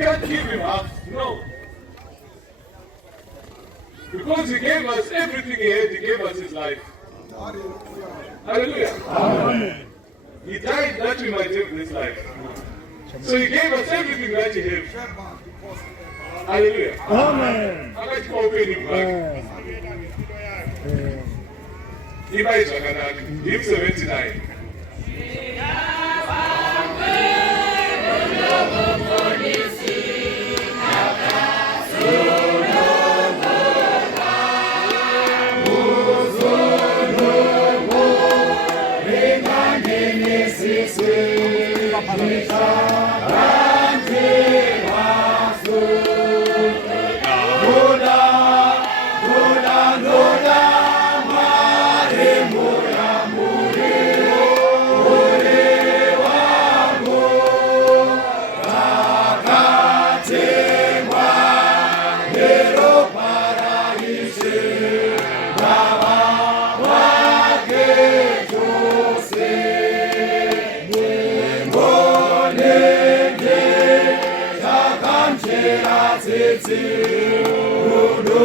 can't give him half. No. Because he gave us everything he had, he gave us his life. Hallelujah. Amen. He died that we might have this life. So he gave us everything that he has. Hallelujah. Amen. I like to open him back. He buys him 79. Rudo,